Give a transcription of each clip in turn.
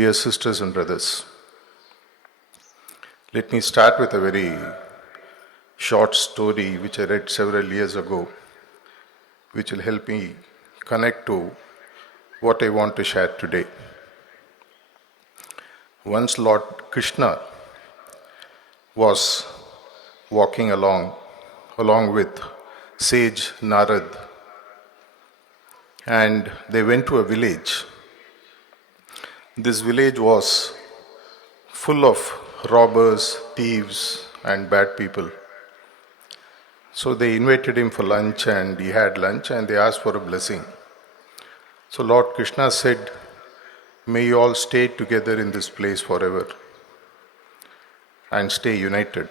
Dear sisters and brothers, let me start with a very short story which I read several years ago, which will help me connect to what I want to share today. Once Lord Krishna was walking along with sage Narad, and they went to a village. This village was full of robbers, thieves, and bad people. So they invited him for lunch, and he had lunch, and they asked for a blessing. So Lord Krishna said, "May you all stay together in this place forever and stay united."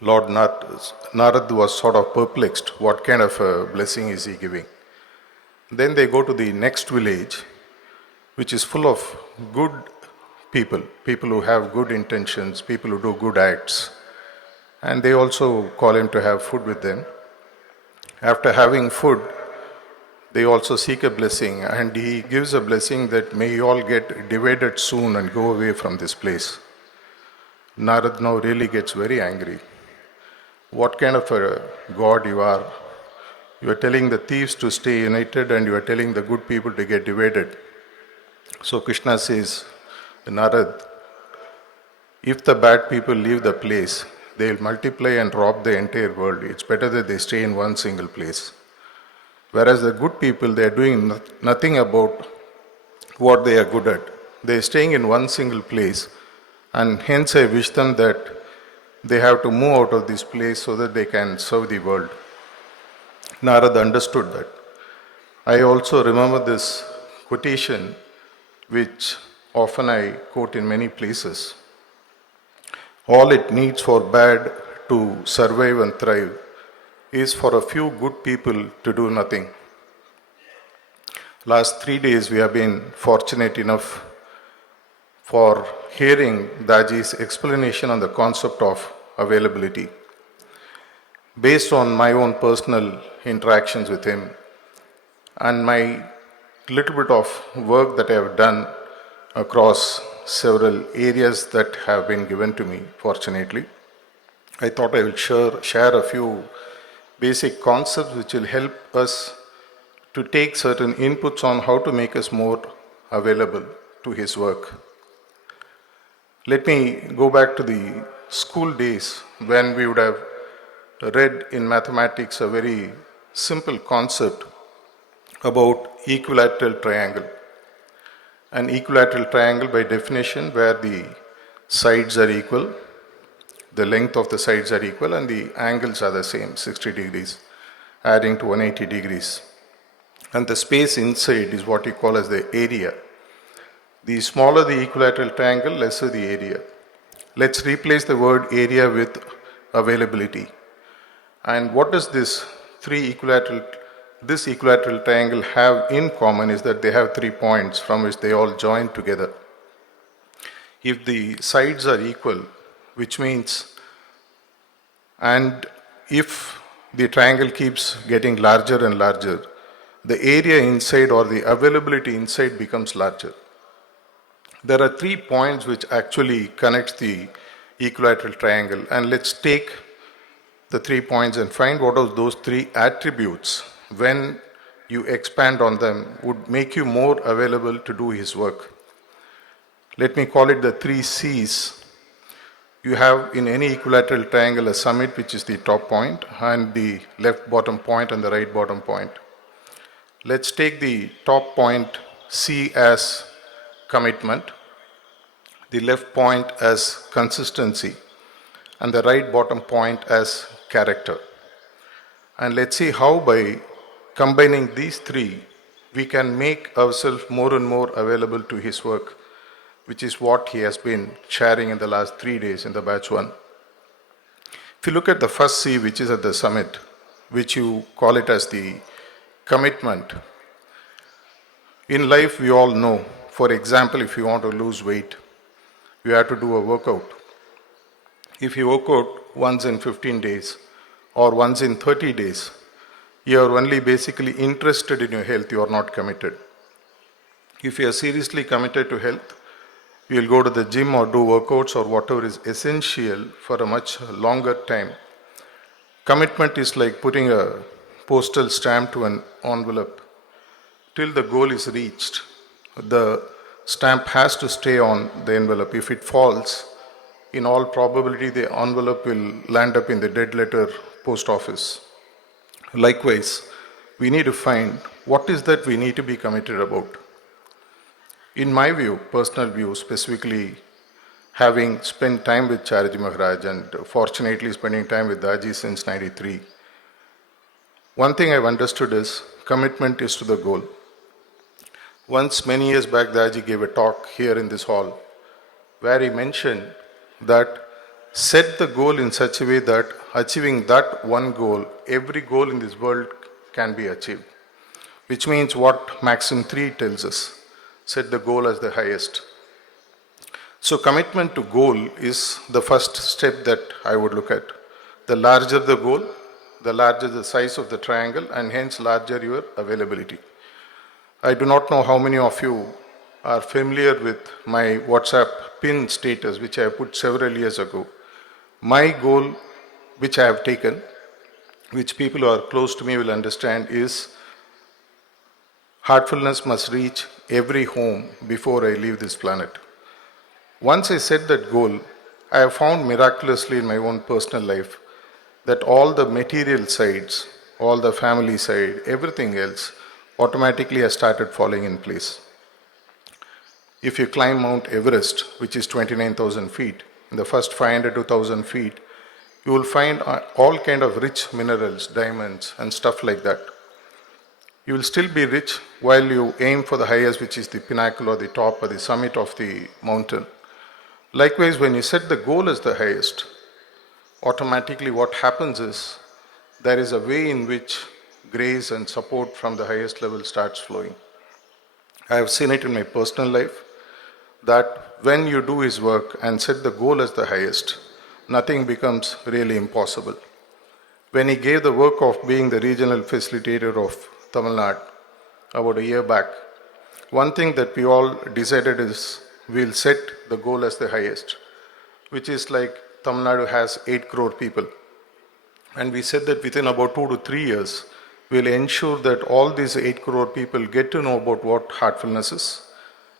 Lord Narad was sort of perplexed. What kind of a blessing is he giving? Then they go to the next village, which is full of good people who have good intentions, people who do good acts. And they also call him to have food with them. After having food, they also seek a blessing, and he gives a blessing that may you all get divided soon and go away from this place. Narad now really gets very angry. What kind of a God you are? You are telling the thieves to stay united, and you are telling the good people to get divided. So Krishna says, Narad, if the bad people leave the place, they will multiply and rob the entire world. It's better that they stay in one single place. Whereas the good people, they are doing nothing about what they are good at. They are staying in one single place, and hence I wish them that they have to move out of this place so that they can serve the world. Narad understood that. I also remember this quotation, which often I quote in many places. All it needs for bad to survive and thrive is for a few good people to do nothing. Last 3 days we have been fortunate enough for hearing Daji's explanation on the concept of availability. Based on my own personal interactions with him and my little bit of work that I have done across several areas that have been given to me, fortunately, I thought I will share a few basic concepts which will help us to take certain inputs on how to make us more available to his work. Let me go back to the school days when we would have read in mathematics a very simple concept about equilateral triangle. An equilateral triangle, by definition, where the sides are equal, the length of the sides are equal, and the angles are the same, 60 degrees, adding to 180 degrees. And the space inside is what you call as the area. The smaller the equilateral triangle, lesser the area. Let's replace the word area with availability. And what does this equilateral triangle have in common is that they have 3 points from which they all join together. If the sides are equal, which means, and if the triangle keeps getting larger and larger, the area inside or the availability inside becomes larger. There are 3 points which actually connect the equilateral triangle, and let's take the 3 points and find what are those 3 attributes when you expand on them would make you more available to do his work. Let me call it the 3 C's. You have in any equilateral triangle a summit, which is the top point, and the left bottom point and the right bottom point. Let's take the top point C as commitment, the left point as consistency, and the right bottom point as character. And let's see how by combining these 3, we can make ourselves more and more available to his work, which is what he has been sharing in the last 3 days in the batch 1. If you look at the first C, which is at the summit, which you call it as the commitment. In life, we all know, for example, if you want to lose weight, you have to do a workout. If you work out once in 15 days or once in 30 days, you are only basically interested in your health, you are not committed. If you are seriously committed to health, you will go to the gym or do workouts or whatever is essential for a much longer time. Commitment is like putting a postal stamp to an envelope. Till the goal is reached, the stamp has to stay on the envelope. If it falls, in all probability, the envelope will land up in the dead letter post office. Likewise, we need to find what is that we need to be committed about. In my view, personal view, specifically having spent time with Chariji Maharaj and fortunately spending time with Daji since 93, one thing I've understood is commitment is to the goal. Once, many years back, Daji gave a talk here in this hall where he mentioned that set the goal in such a way that achieving that one goal, every goal in this world can be achieved. Which means what Maxim 3 tells us, set the goal as the highest. So commitment to goal is the first step that I would look at. The larger the goal, the larger the size of the triangle, and hence larger your availability. I do not know how many of you are familiar with my WhatsApp pin status, which I put several years ago. My goal, which I have taken, which people who are close to me will understand, is heartfulness must reach every home before I leave this planet. Once I set that goal, I have found miraculously in my own personal life that all the material sides, all the family side, everything else automatically has started falling in place. If you climb Mount Everest, which is 29,000 feet, in the first 500 to 1,000 feet, you will find all kind of rich minerals, diamonds and stuff like that. You will still be rich while you aim for the highest, which is the pinnacle or the top or the summit of the mountain. Likewise, when you set the goal as the highest, automatically what happens is there is a way in which grace and support from the highest level starts flowing. I have seen it in my personal life that when you do his work and set the goal as the highest, nothing becomes really impossible. When he gave the work of being the regional facilitator of Tamil Nadu about a year back, one thing that we all decided is we'll set the goal as the highest, which is like Tamil Nadu has 8 crore people. And we said that within about 2 to 3 years, we'll ensure that all these 8 crore people get to know about what heartfulness is.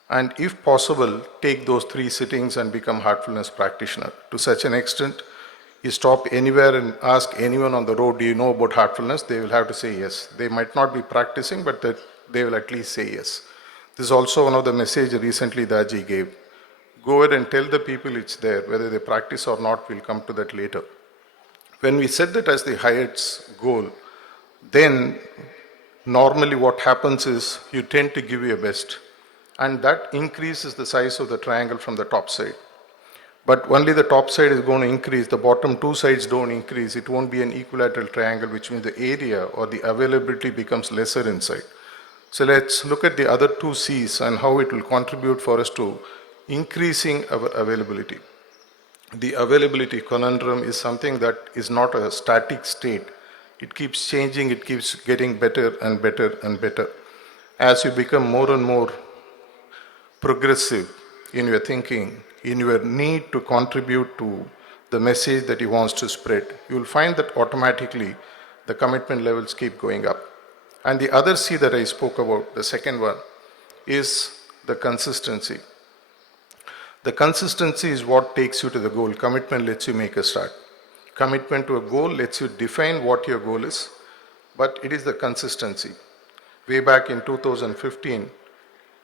And if possible, take those 3 sittings and become heartfulness practitioner. To such an extent, you stop anywhere and ask anyone on the road, do you know about heartfulness? They will have to say yes. They might not be practicing, but they will at least say yes. This is also one of the messages recently Daji gave. Go ahead and tell the people it's there. Whether they practice or not, we'll come to that later. When we set that as the highest goal, then normally what happens is you tend to give your best. And that increases the size of the triangle from the top side. But only the top side is going to increase, the bottom 2 sides don't increase. It won't be an equilateral triangle, which means the area or the availability becomes lesser inside. So let's look at the other 2 C's and how it will contribute for us to increasing our availability. The availability conundrum is something that is not a static state. It keeps changing, it keeps getting better and better and better. As you become more and more progressive in your thinking, in your need to contribute to the message that he wants to spread, you will find that automatically the commitment levels keep going up. And the other C that I spoke about, the second one, is the consistency. The consistency is what takes you to the goal. Commitment lets you make a start. Commitment to a goal lets you define what your goal is, but it is the consistency. Way back in 2015,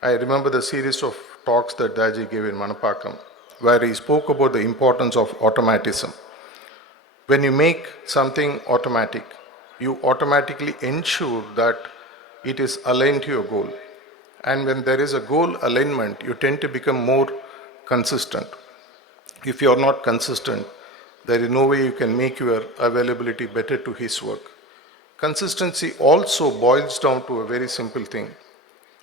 I remember the series of talks that Daji gave in Manapakam, where he spoke about the importance of automatism. When you make something automatic, you automatically ensure that it is aligned to your goal. And when there is a goal alignment, you tend to become more consistent. If you are not consistent, there is no way you can make your availability better to his work. Consistency also boils down to a very simple thing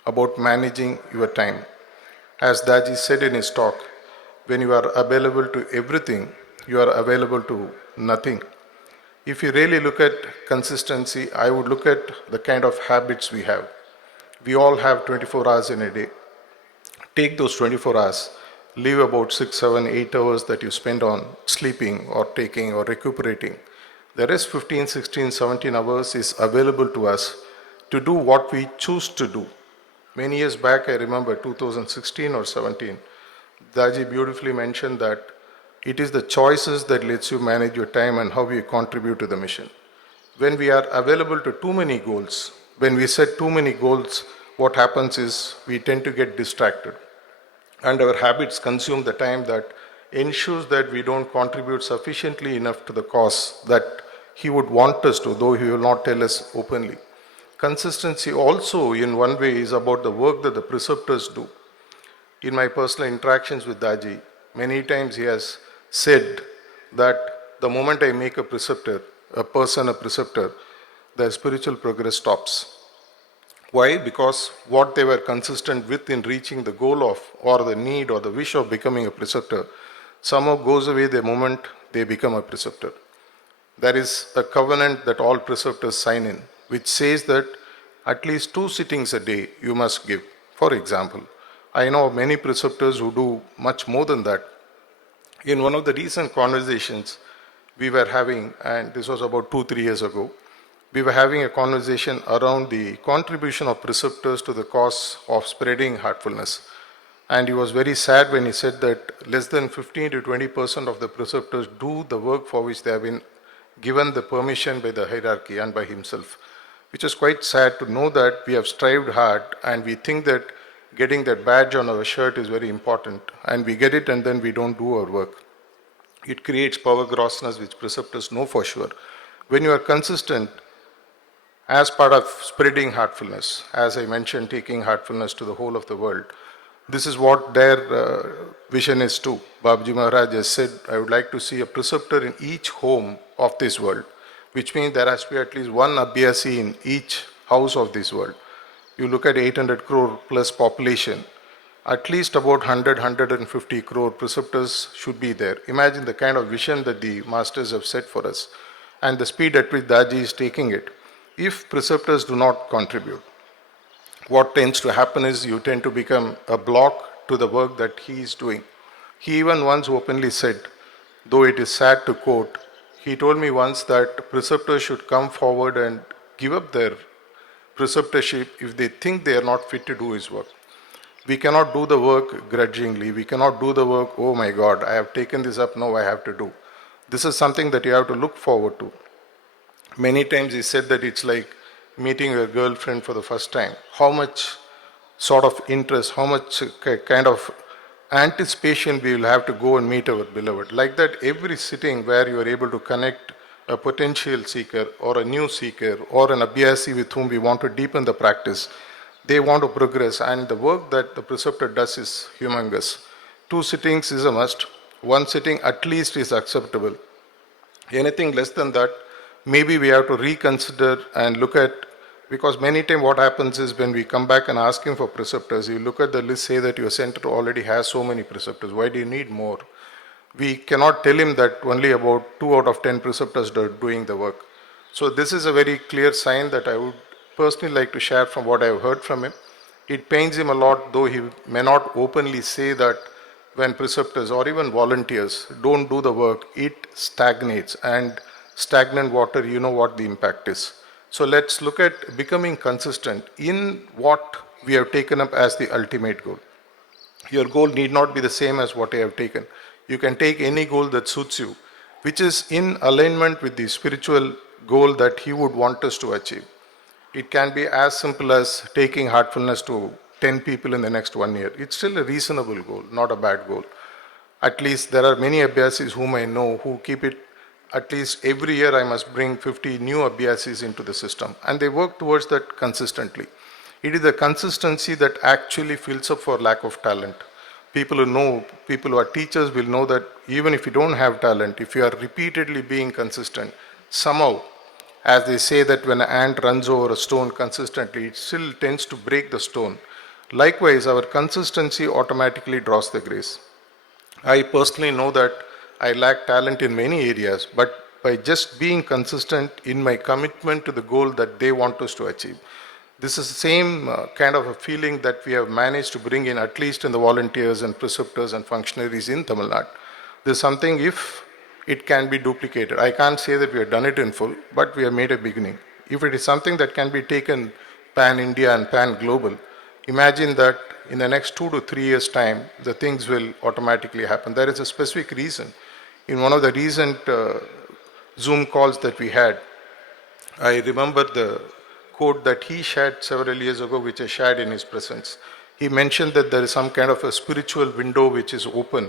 about managing your time. As Daji said in his talk, when you are available to everything, you are available to nothing. If you really look at consistency, I would look at the kind of habits we have. We all have 24 hours in a day. take those 24 hours, leave about 6, 7, 8 hours that you spend on sleeping or taking or recuperating. The rest 15, 16, 17 hours is available to us to do what we choose to do. Many years back, I remember 2016 or 17, Daji beautifully mentioned that it is the choices that lets you manage your time and how you contribute to the mission. When we are available to too many goals, when we set too many goals, what happens is we tend to get distracted. And our habits consume the time that ensures that we don't contribute sufficiently enough to the cause that he would want us to, though he will not tell us openly. Consistency also, in one way, is about the work that the preceptors do. In my personal interactions with Daji, many times he has said that the moment I make a preceptor, a person a preceptor, the spiritual progress stops. Why? Because what they were consistent with in reaching the goal of, or the need, or the wish of becoming a preceptor, somehow goes away the moment they become a preceptor. There is a covenant that all preceptors sign in, which says that at least 2 sittings a day you must give. For example, I know of many preceptors who do much more than that. In one of the recent conversations we were having, and this was about 2, 3 years ago, we were having a conversation around the contribution of preceptors to the cause of spreading heartfulness. And he was very sad when he said that less than 15 to 20% of the preceptors do the work for which they have been given the permission by the hierarchy and by himself, which is quite sad to know that we have strived hard and we think that getting that badge on our shirt is very important, and we get it and then we don't do our work. It creates power grossness, which preceptors know for sure. When you are consistent, as part of spreading heartfulness, as I mentioned, taking heartfulness to the whole of the world, this is what their vision is too. Babaji Maharaj has said, I would like to see a preceptor in each home of this world, which means there has to be at least one abhyasi in each house of this world. You look at 800 crore plus population, at least about 100, 150 crore preceptors should be there. Imagine the kind of vision that the masters have set for us and the speed at which Daji is taking it. If preceptors do not contribute, what tends to happen is you tend to become a block to the work that he is doing. He even once openly said, though it is sad to quote, he told me once that preceptors should come forward and give up their preceptorship if they think they are not fit to do his work. We cannot do the work grudgingly. We cannot do the work, oh my God, I have taken this up, now I have to do. This is something that you have to look forward to. Many times he said that it's like meeting a girlfriend for the first time. How much sort of interest, how much kind of anticipation we will have to go and meet our beloved. Like that, every sitting where you are able to connect a potential seeker or a new seeker or an abhyasi with whom we want to deepen the practice, they want to progress, and the work that the preceptor does is humongous. 2 sittings is a must. 1 sitting at least is acceptable. Anything less than that, maybe we have to reconsider and look at, because many times what happens is when we come back and asking for preceptors, you look at the list, say that your center already has so many preceptors, why do you need more? We cannot tell him that only about 2 out of 10 preceptors are doing the work. So this is a very clear sign that I would personally like to share from what I have heard from him. It pains him a lot, though he may not openly say that when preceptors or even volunteers don't do the work, it stagnates, and stagnant water, you know what the impact is. So let's look at becoming consistent in what we have taken up as the ultimate goal. Your goal need not be the same as what I have taken. You can take any goal that suits you, which is in alignment with the spiritual goal that he would want us to achieve. It can be as simple as taking heartfulness to 10 people in the next 1 year. It's still a reasonable goal, not a bad goal. At least there are many abhyasis whom I know who keep it, at least every year I must bring 50 new abhyasis into the system, and they work towards that consistently. It is the consistency that actually fills up for lack of talent. People who know, people who are teachers will know that even if you don't have talent, if you are repeatedly being consistent, somehow, as they say that when an ant runs over a stone consistently, it still tends to break the stone. Likewise, our consistency automatically draws the grace. I personally know that I lack talent in many areas, but by just being consistent in my commitment to the goal that they want us to achieve, This is the same kind of a feeling that we have managed to bring in, at least in the volunteers and preceptors and functionaries in Tamil Nadu. There's something, if it can be duplicated. I can't say that we have done it in full, but we have made a beginning. If it is something that can be taken pan-India and pan-global, imagine that in the next 2 to 3 years' time, the things will automatically happen. There is a specific reason. In one of the recent Zoom calls that we had, I remember the quote that he shared several years ago, which I shared in his presence. He mentioned that there is some kind of a spiritual window which is open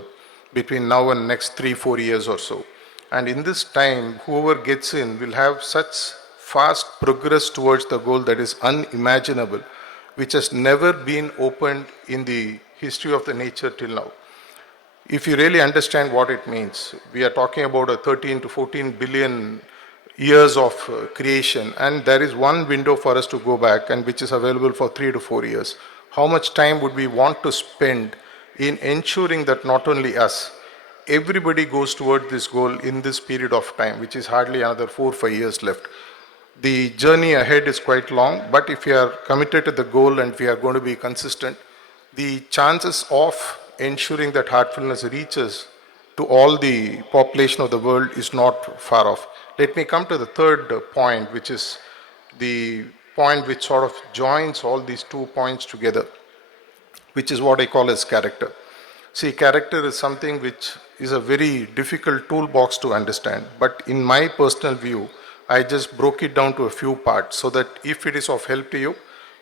between now and next 3-4 years or so. And in this time, whoever gets in will have such fast progress towards the goal that is unimaginable, which has never been opened in the history of the nature till now. If you really understand what it means, we are talking about a 13 to 14 billion years of creation, and there is one window for us to go back, and which is available for 3 to 4 years. How much time would we want to spend in ensuring that not only us, everybody goes toward this goal in this period of time, which is hardly another 4 or 5 years left. The journey ahead is quite long, but if we are committed to the goal and we are going to be consistent, the chances of ensuring that heartfulness reaches to all the population of the world is not far off. Let me come to the third point, which is the point which sort of joins all these 2 points together, which is what I call as character. See, character is something which is a very difficult toolbox to understand, but in my personal view, I just broke it down to a few parts so that if it is of help to you,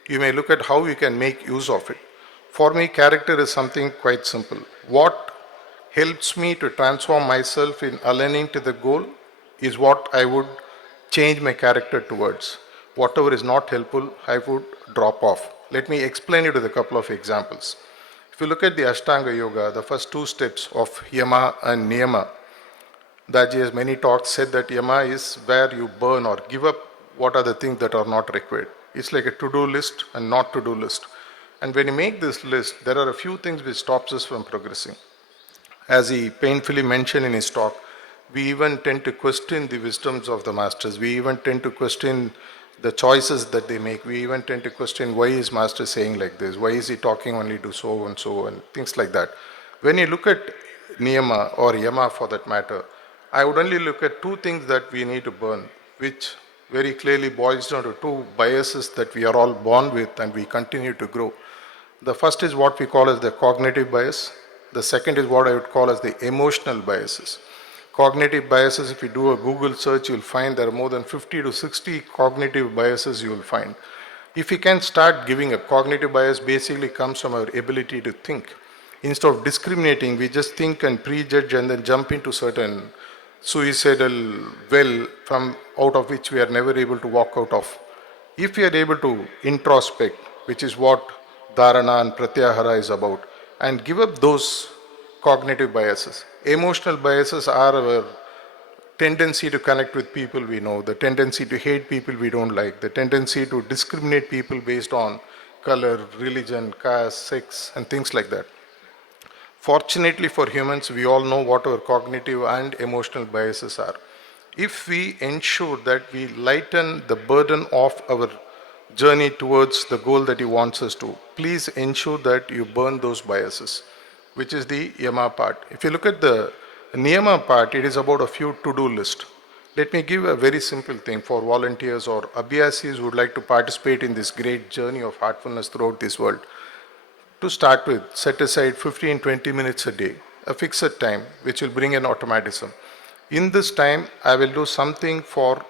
you may look at how you can make use of it. For me, character is something quite simple. What helps me to transform myself in aligning to the goal is what I would change my character towards. Whatever is not helpful, I would drop off. Let me explain it with a couple of examples. If you look at the Ashtanga Yoga, the first 2 steps of Yama and Niyama, Daji has many talks said that Yama is where you burn or give up what are the things that are not required. It's like a to-do list and not to-do list. And when you make this list, there are a few things which stops us from progressing. As he painfully mentioned in his talk, we even tend to question the wisdoms of the masters. We even tend to question the choices that they make. We even tend to question why is master saying like this? Why is he talking only to so and so and things like that. When you look at Niyama or Yama for that matter, I would only look at 2 things that we need to burn, which very clearly boils down to 2 biases that we are all born with and we continue to grow. The first is what we call as the cognitive bias. The second is what I would call as the emotional biases. Cognitive biases, if you do a Google search, you'll find there are more than 50 to 60 cognitive biases you will find. If you can start giving up, cognitive bias basically comes from our ability to think. Instead of discriminating, we just think and prejudge and then jump into certain suicidal well from out of which we are never able to walk out of. If we are able to introspect, which is what dharana and pratyahara is about, and give up those cognitive biases. Emotional biases are our tendency to connect with people we know, the tendency to hate people we don't like, the tendency to discriminate people based on color, religion, caste, sex, and things like that. Fortunately for humans, we all know what our cognitive and emotional biases are. If we ensure that we lighten the burden of our journey towards the goal that he wants us to, please ensure that you burn those biases, which is the Yama part. If you look at the Niyama part, it is about a few to-do list. Let me give a very simple thing for volunteers or abhyasis who would like to participate in this great journey of heartfulness throughout this world. To start with, set aside 15-20 minutes a day, a fixed time, which will bring an automatism. In this time, I will do something for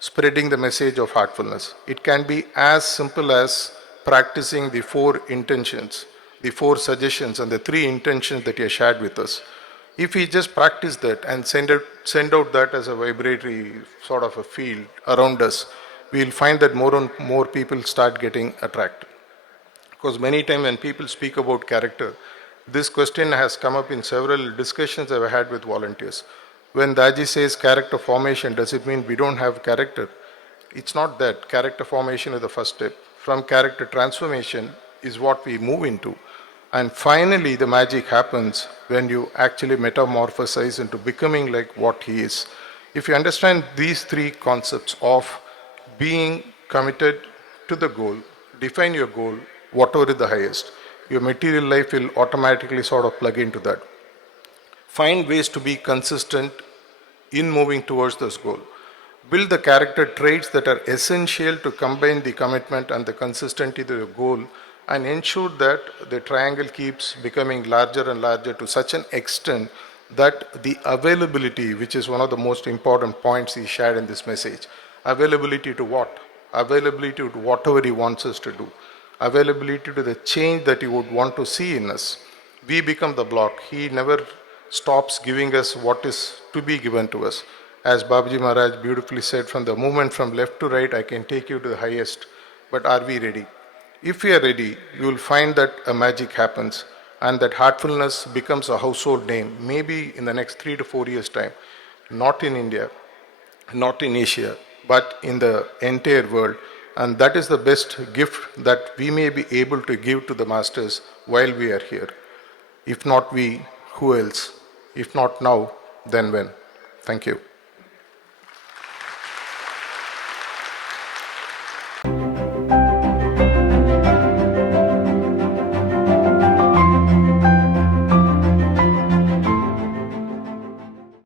spreading the message of heartfulness. It can be as simple as practicing the 4 intentions, the 4 suggestions and the 3 intentions that he has shared with us. If we just practice that and send out that as a vibratory sort of a field around us, we will find that more and more people start getting attracted. Because many times when people speak about character, this question has come up in several discussions I've had with volunteers. When Daji says character formation, does it mean we don't have character? It's not that. Character formation is the first step. From character transformation is what we move into. And finally, the magic happens when you actually metamorphosize into becoming like what he is. If you understand these 3 concepts of being committed to the goal, define your goal, whatever is the highest. Your material life will automatically sort of plug into that. Find ways to be consistent in moving towards this goal. Build the character traits that are essential to combine the commitment and the consistency to the goal, and ensure that the triangle keeps becoming larger and larger to such an extent that the availability, which is one of the most important points he shared in this message, availability to what? Availability to whatever he wants us to do. Availability to the change that he would want to see in us. We become the block. He never stops giving us what is to be given to us. As Babaji Maharaj beautifully said, from the movement from left to right, I can take you to the highest. But are we ready? If we are ready, you will find that a magic happens and that heartfulness becomes a household name, maybe in the next 3 to 4 years' time. Not in India, not in Asia, but in the entire world. And that is the best gift that we may be able to give to the masters while we are here. If not we, who else? If not now, then when? Thank you.